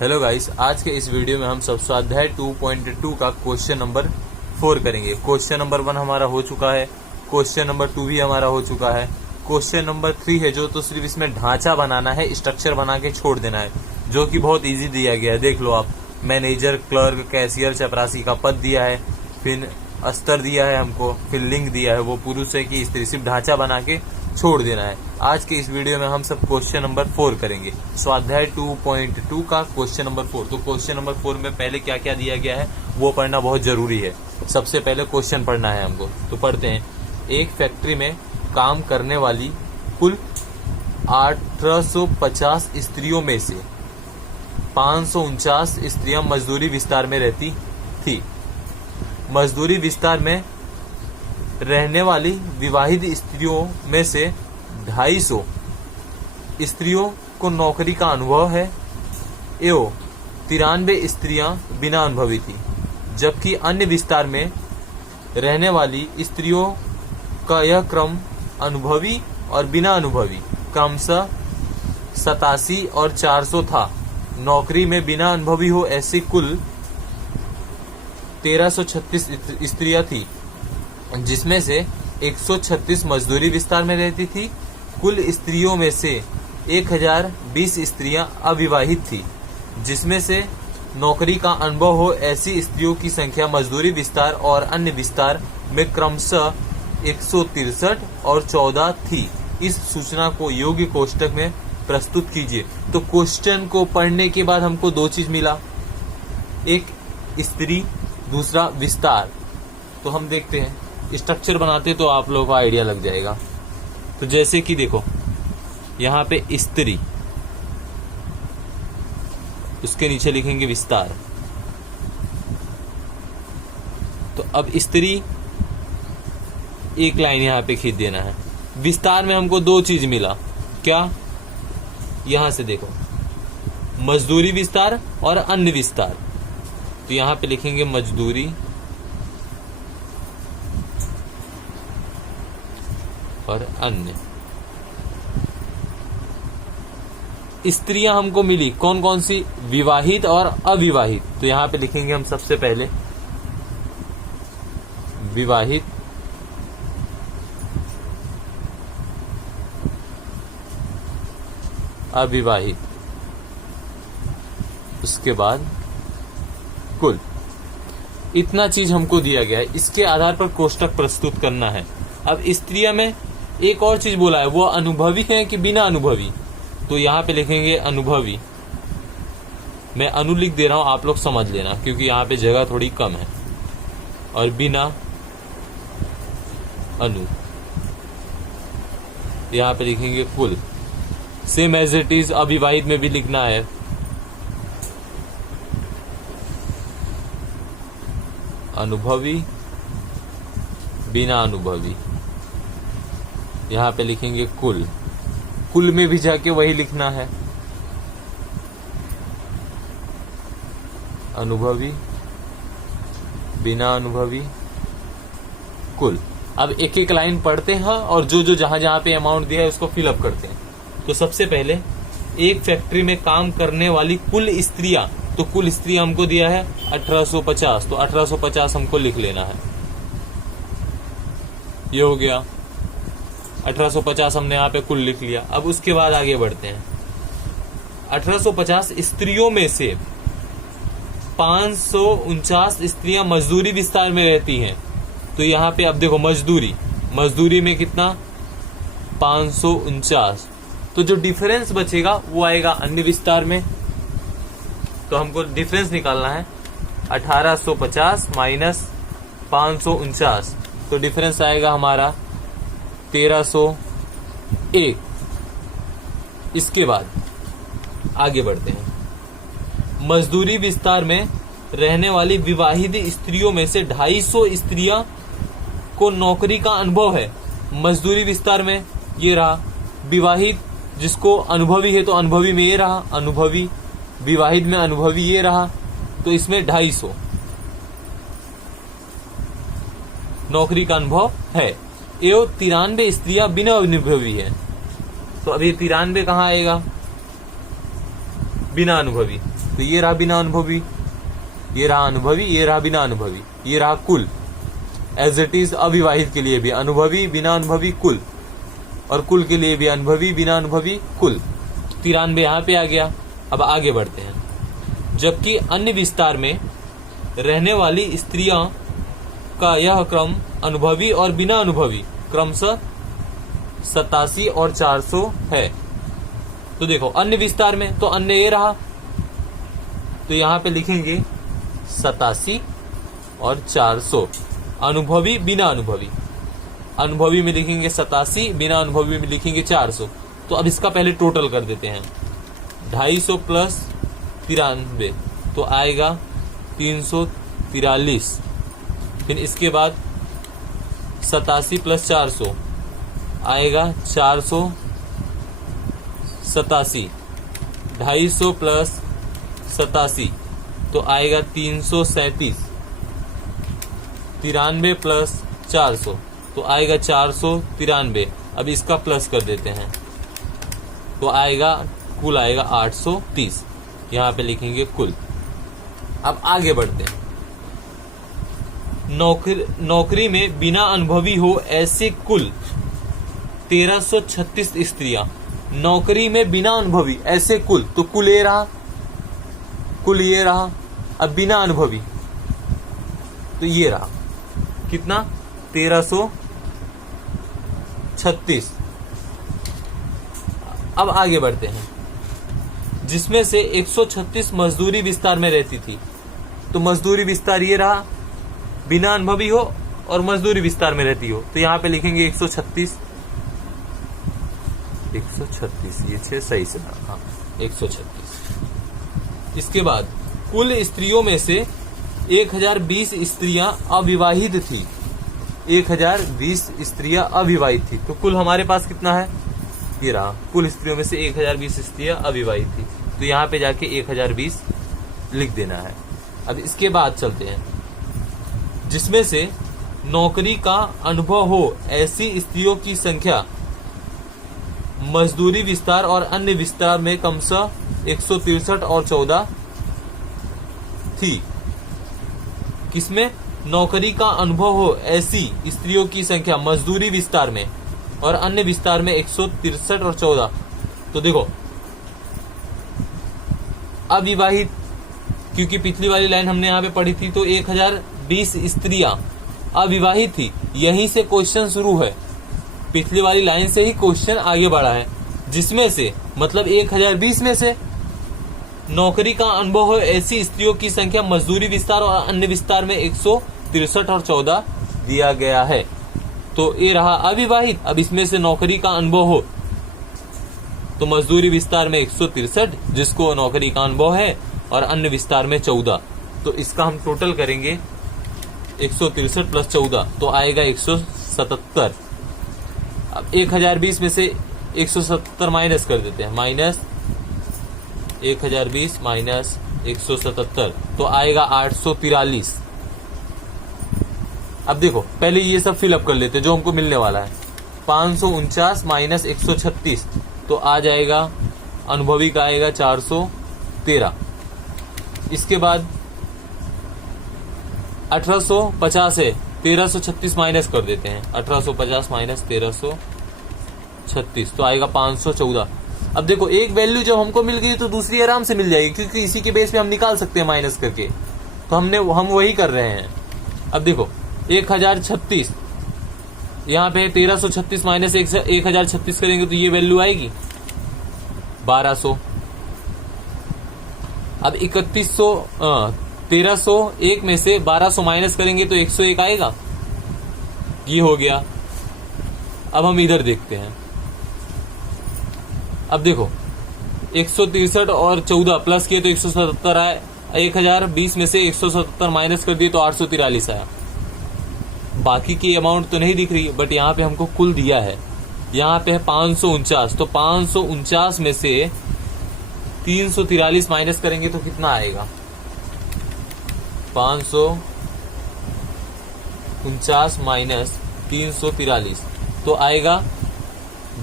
Hello guys, आज के इस वीडियो में हम सब स्वाध्याय 2.2 का क्वेश्चन नंबर 4 करेंगे। क्वेश्चन नंबर 1 हमारा हो चुका है, क्वेश्चन नंबर 2 भी हमारा हो चुका है। क्वेश्चन नंबर 3 है जो तो सिर्फ इसमें ढांचा बनाना है, स्ट्रक्चर बना के छोड़ देना है, जो कि बहुत इजी दिया गया है। देख लो आप, मैनेजर, क्लर्क, कैशियर, चपरासी का पद दिया है, फिर अस्तर दिया है हमको, फिर लिंग दिया है, वो पुरुष है कि स्त्री, सिर्फ ढांचा बना के छोड़ देना है। आज के इस वीडियो में हम सब क्वेश्चन नंबर 4 करेंगे, स्वाध्याय 2.2 का क्वेश्चन नंबर 4। तो क्वेश्चन नंबर 4 में पहले क्या क्या दिया गया है वो पढ़ना बहुत जरूरी है। सबसे पहले क्वेश्चन पढ़ना है हमको, तो पढ़ते हैं। एक फैक्ट्री में काम करने वाली कुल 1850 स्त्रियों में से 549 स्त्रियां मजदूरी विस्तार में रहती थी। मजदूरी विस्तार में रहने वाली विवाहित स्त्रियों में से 250 स्त्रियों को नौकरी का अनुभव है एवं 93 स्त्रियां बिना अनुभवी थी, जबकि अन्य विस्तार में रहने वाली स्त्रियों का यह क्रम अनुभवी और बिना अनुभवी क्रमशः 87 और 400 था। नौकरी में बिना अनुभवी हो ऐसी कुल 1336 स्त्रियां थी, जिसमें से 136 मजदूरी विस्तार में रहती थी। कुल स्त्रियों में से 1020 स्त्रियां अविवाहित थी, जिसमें से नौकरी का अनुभव हो ऐसी स्त्रियों की संख्या मजदूरी विस्तार और अन्य विस्तार में क्रमशः 163 और 14 थी। इस सूचना को योग्य कोष्टक में प्रस्तुत कीजिए। तो क्वेश्चन को पढ़ने के बाद हमको दो चीज मिला, एक स्त्री, दूसरा विस्तार। तो हम देखते हैं, स्ट्रक्चर बनाते तो आप लोगों को आइडिया लग जाएगा। तो जैसे कि देखो, यहां पे स्त्री, उसके नीचे लिखेंगे विस्तार। तो अब स्त्री एक लाइन यहां पे खींच देना है। विस्तार में हमको दो चीज मिला, क्या? यहां से देखो, मजदूरी विस्तार और अन्य विस्तार। तो यहां पे लिखेंगे मजदूरी और अन्य। स्त्रियां हमको मिली कौन कौन सी? विवाहित और अविवाहित। तो यहां पे लिखेंगे हम सबसे पहले विवाहित, अविवाहित, उसके बाद कुल। इतना चीज हमको दिया गया है, इसके आधार पर कोष्टक प्रस्तुत करना है। अब स्त्रियां में एक और चीज बोला है, वो अनुभवी है कि बिना अनुभवी। तो यहां पे लिखेंगे अनुभवी। मैं अनु लिख दे रहा हूं, आप लोग समझ लेना, क्योंकि यहां पे जगह थोड़ी कम है। और बिना अनु, यहां पे लिखेंगे कुल। सेम एज इट इज अविवाहित में भी लिखना है। अनुभवी, बिना अनुभवी, यहां पे लिखेंगे कुल। कुल में भी जाके वही लिखना है, अनुभवी, बिना अनुभवी, कुल। अब एक एक लाइन पढ़ते हैं और जो जो जहां जहां पे अमाउंट दिया है उसको फिलअप करते हैं। तो सबसे पहले, एक फैक्ट्री में काम करने वाली कुल स्त्रियां। तो कुल स्त्रियां हमको दिया है 1850, तो 1850 हमको लिख लेना है। ये हो गया 1850, हमने यहाँ पे कुल लिख लिया। अब उसके बाद आगे बढ़ते हैं। 1850 स्त्रियों में से 549 स्त्रियां मजदूरी विस्तार में रहती हैं। तो यहाँ पे अब देखो, मजदूरी में कितना? 549। तो जो डिफरेंस बचेगा वो आएगा अन्य विस्तार में। तो हमको डिफरेंस निकालना है, 1850 माइनस 549। तो डिफरेंस आएगा हमारा 1301। इसके बाद आगे बढ़ते हैं। मजदूरी विस्तार में रहने वाली विवाहित स्त्रियों में से 250 स्त्रियां को नौकरी का अनुभव है। मजदूरी विस्तार में ये रहा, विवाहित जिसको अनुभवी है तो अनुभवी में ये रहा, अनुभवी, विवाहित में अनुभवी ये रहा। तो इसमें 250 नौकरी का अनुभव है एवं 93 स्त्रियां बिना अनुभवी है। तो अभी 93 कहाँ आएगा? बिना अनुभवी। तो ये रहा बिना अनुभवी, ये रहा अनुभवी, ये रहा बिना अनुभवी, ये रहा कुल। एज इट इज अविवाहित के लिए भी अनुभवी बिना अनुभवी कुल, और कुल के लिए भी अनुभवी बिना अनुभवी कुल। 93 यहाँ पे आ गया। अब आगे बढ़ते हैं। जबकि अन्य विस्तार में रहने वाली स्त्रियां का यह क्रम अनुभवी और बिना अनुभवी क्रमशः 87 और 400 है। तो देखो अन्य विस्तार में, तो अन्य ये रहा, तो यहां पे लिखेंगे 87 और 400। अनुभवी बिना अनुभवी, अनुभवी में लिखेंगे 87, बिना अनुभवी में लिखेंगे 400। तो अब इसका पहले टोटल कर देते हैं। 250 प्लस 93 तो आएगा 343। फिर इसके बाद 87 प्लस 400 आएगा 487। 250 प्लस 87 तो आएगा 337। 93 प्लस 400 तो आएगा 493। अब इसका प्लस कर देते हैं तो आएगा कुल आएगा 830। यहाँ पे लिखेंगे कुल। अब आगे बढ़ते हैं। नौकरी में बिना अनुभवी हो ऐसे कुल 1336 स्त्रियां। नौकरी में बिना अनुभवी ऐसे कुल, तो कुल ये रहा, कुल ये रहा। अब बिना अनुभवी तो ये रहा कितना 1336। अब आगे बढ़ते हैं। जिसमें से 136 मजदूरी विस्तार में रहती थी। तो मजदूरी विस्तार ये रहा, बिना अनुभवी हो और मजदूरी विस्तार में रहती हो, तो यहां पे लिखेंगे 136। 136 ये 6 सही से, हाँ 136। इसके बाद कुल स्त्रियों में से 1020 स्त्रियां अविवाहित थी। 1020 स्त्रियां अविवाहित थी। तो कुल हमारे पास कितना है, ये रहा। कुल स्त्रियों में से 1020 स्त्रियां अविवाहित थी, तो यहाँ पे जाके 1020 लिख देना है। अब इसके बाद चलते हैं। जिसमें से नौकरी का अनुभव हो ऐसी स्त्रियों की संख्या मजदूरी विस्तार और अन्य विस्तार में क्रमशः 163 और 14 थी। किसमें नौकरी का अनुभव हो ऐसी स्त्रियों की संख्या मजदूरी विस्तार में और अन्य विस्तार में 163 और 14। तो देखो अविवाहित, क्योंकि पिछली वाली लाइन हमने यहाँ पे पढ़ी थी, तो 1020 स्त्रियां अविवाहित थी। यहीं से क्वेश्चन शुरू है, पिछली वाली लाइन से ही क्वेश्चन आगे बढ़ा है। जिसमें से मतलब 1020 में से नौकरी का अनुभव हो ऐसी स्त्रियों की संख्या मजदूरी विस्तार और अन्य विस्तार में 163 और 14 दिया गया है। तो ये रहा अविवाहित। अब इसमें से नौकरी का अनुभव हो तो मजदूरी विस्तार में 163 जिसको नौकरी का अनुभव है, और अन्य विस्तार में 14। तो इसका हम टोटल करेंगे 163 प्लस 14 तो आएगा 177। अब 1020 में से 177 माइनस कर देते हैं, माइनस 1020 माइनस 177 तो आएगा 843। अब देखो पहले ये सब फिलअप कर लेते हैं जो हमको मिलने वाला है। 549 माइनस 136 तो आ जाएगा अनुभवी का आएगा 413। इसके बाद 1850 है, 1336 माइनस कर देते हैं। 1850 माइनस 1336 तो आएगा 514। अब देखो एक वैल्यू जब हमको मिल गई तो दूसरी आराम से मिल जाएगी, क्योंकि इसी के बेस पे हम निकाल सकते हैं माइनस करके। तो हम वही कर रहे हैं। अब देखो 1036 यहाँ पे 1336 माइनस 1036 करेंगे तो ये वैल्यू आएगी 1200। अब 1301 में से 1200 माइनस करेंगे तो 101 आएगा। ये हो गया। अब हम इधर देखते हैं। अब देखो 163 और 14 प्लस किए तो 177 आया। 1020 में से 177 माइनस कर दिए तो 843 आया। बाकी की अमाउंट तो नहीं दिख रही, बट यहाँ पे हमको कुल दिया है। यहाँ पे है 549, तो 549 में से 343 माइनस करेंगे तो कितना आएगा 549 माइनस 343 तो आएगा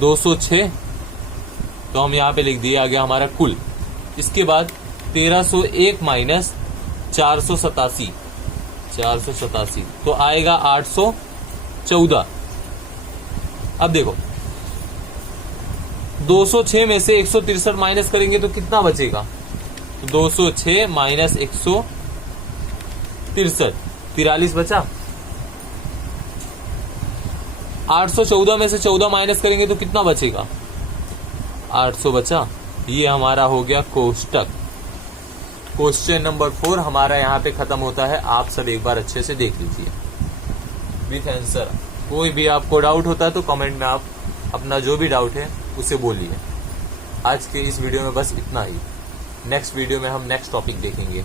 206। तो हम यहाँ पे लिख दिए, आ गया हमारा कुल। इसके बाद 1301 माइनस 487 तो आएगा 814। अब देखो 206 में से 163 माइनस करेंगे तो कितना बचेगा? 206 माइनस 163, 43 बचा। 814 में से 14 माइनस करेंगे तो कितना बचेगा? 800 बचा। ये हमारा हो गया कोष्टक। क्वेश्चन नंबर 4 हमारा यहाँ पे खत्म होता है। आप सब एक बार अच्छे से देख लीजिए विथ आंसर। कोई भी आपको डाउट होता है तो कमेंट में आप अपना जो भी डाउट है उसे बोलिए। आज के इस वीडियो में बस इतना ही। नेक्स्ट वीडियो में हम नेक्स्ट टॉपिक देखेंगे।